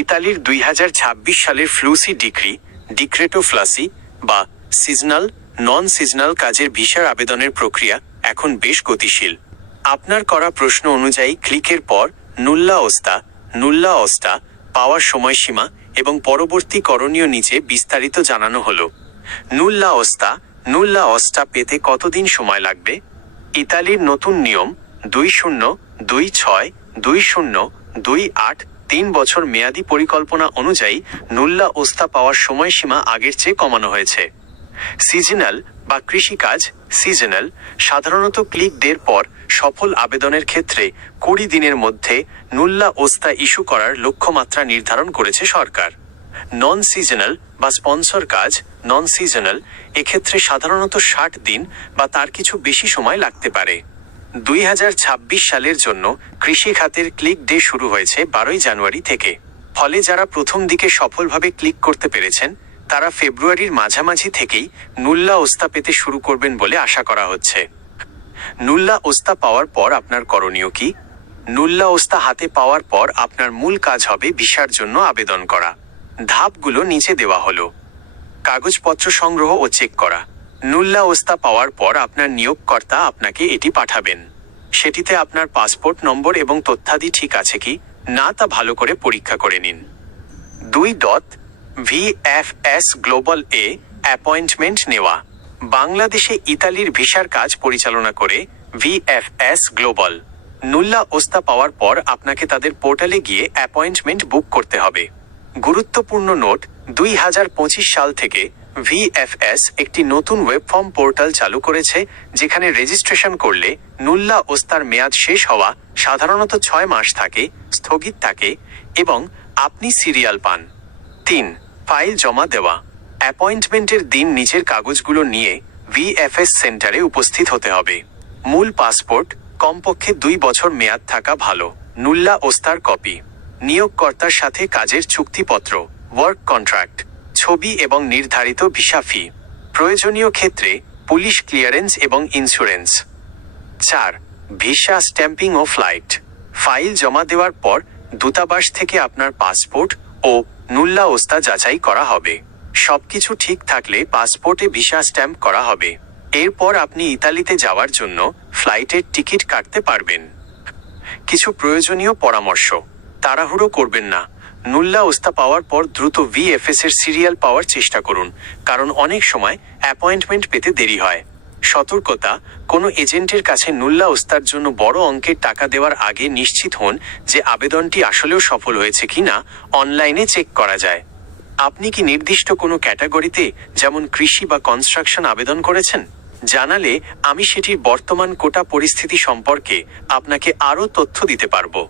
ইতালির 2026 সালের ফ্লুসি ডিক্রি ডিক্রেটো ফ্লাসি বা সিজনাল নন সিজনাল কাজের ভিসার আবেদনের প্রক্রিয়া এখন বেশ গতিশীল। আপনার করা প্রশ্ন অনুযায়ী ক্লিকের পর নুল্লা ওস্তা পাওয়ার সময়সীমা এবং পরবর্তী করণীয় নিচে বিস্তারিত জানানো হলো। নুল্লা ওস্তা পেতে কতদিন সময় লাগবে? ইতালির নতুন নিয়ম 2026-2028 3 বছর মেয়াদী পরিকল্পনা অনুযায়ী নুল্লা ওস্তা পাওয়ার সময়সীমা আগের চেয়ে কমানো হয়েছে। সিজনাল বা কৃষিকাজ সিজনাল সাধারণত ক্লিক ডের পর সফল আবেদনের ক্ষেত্রে 20 দিনের মধ্যে নুল্লা ওস্তা ইস্যু করার লক্ষ্যমাত্রা নির্ধারণ করেছে সরকার। নন সিজনাল বা স্পন্সর কাজ নন সিজনাল এক্ষেত্রে সাধারণত 60 দিন বা তার কিছু বেশি সময় লাগতে পারে। 2026 সালের জন্য কৃষি খাতের ক্লিক ডে শুরু হয়েছে 12 জানুয়ারি থেকে। ফলে যারা প্রথম দিকে সফলভাবে ক্লিক করতে পেরেছেন তারা ফেব্রুয়ারির মাঝামাঝি থেকেই নুল্লা ওস্তা পেতে শুরু করবেন বলে আশা করা হচ্ছে। নুল্লা ওস্তা পাওয়ার পর আপনার করণীয় কি? নুল্লা ওস্তা হাতে পাওয়ার পর আপনার মূল কাজ হবে ভিসার জন্য আবেদন করা। ধাপগুলো নিচে দেওয়া হলো। কাগজপত্র সংগ্রহ ও চেক করা। নুল্লা ওস্তা পাওয়ার পর আপনার নিয়োগকর্তা আপনাকে এটি পাঠাবেন। সেটিতে আপনার পাসপোর্ট নম্বর এবং তথ্যাদি ঠিক আছে কি না তা ভালো করে পরীক্ষা করে নিন। 2. VFS গ্লোবাল অ্যাপয়েন্টমেন্ট নেওয়া। বাংলাদেশে ইতালির ভিসার কাজ পরিচালনা করে VFS গ্লোবাল। নুল্লা ওস্তা পাওয়ার পর আপনাকে তাদের পোর্টালে গিয়ে অ্যাপয়েন্টমেন্ট বুক করতে হবে। গুরুত্বপূর্ণ নোট, 2025 সাল থেকে VFS একটি নতুন ওয়েব ফর্ম পোর্টাল চালু করেছে যেখানে রেজিস্ট্রেশন করলে নুল্লা ওস্তার মেয়াদ শেষ হওয়া সাধারণত 6 মাস থাকে স্থগিত থাকে এবং আপনি সিরিয়াল পান। 3. ফাইল জমা দেওয়া। অ্যাপয়েন্টমেন্টের দিন নিজের কাগজগুলো নিয়ে VFS সেন্টারে উপস্থিত হতে হবে। মূল পাসপোর্ট, কমপক্ষে 2 বছর মেয়াদ থাকা ভালো। নুল্লা ওস্তার কপি। নিয়োগকর্তার সাথে কাজের চুক্তিপত্র ওয়ার্ক কন্ট্রাক্ট, ছবি এবং নির্ধারিত ভিসা ফি। প্রয়োজনীয় ক্ষেত্রে পুলিশ ক্লিয়ারেন্স এবং ইন্স্যুরেন্স। 4. ভিসা স্ট্যাম্পিং ও ফ্লাইট। ফাইল জমা দেওয়ার পর দূতাবাস থেকে আপনার পাসপোর্ট ও নুল্লা ওস্তা যাচাই করা হবে। সবকিছু ঠিক থাকলে পাসপোর্টে ভিসা স্ট্যাম্প করা হবে। এরপর আপনি ইতালিতে যাওয়ার জন্য ফ্লাইটের টিকিট কাটতে পারবেন। কিছু প্রয়োজনীয় পরামর্শ। তাড়াহুড়ো করবেন না। নুল্লা ওস্তা পাওয়ার পর দ্রুত VFS এর সিরিয়াল পাওয়ার চেষ্টা করুন, কারণ অনেক সময় অ্যাপয়েন্টমেন্ট পেতে দেরি হয়। সতর্কতা, কোনো এজেন্টের কাছে নুল্লা ওস্তার জন্য বড় অঙ্কের টাকা দেওয়ার আগে নিশ্চিত হন যে আবেদনটি আসলেও সফল হয়েছে কিনা অনলাইনে চেক করা যায়। আপনি কি নির্দিষ্ট কোনো ক্যাটাগরিতে যেমন কৃষি বা কনস্ট্রাকশন আবেদন করেছেন? জানালে আমি সেটির বর্তমান কোটা পরিস্থিতি সম্পর্কে আপনাকে আরও তথ্য দিতে পারবো।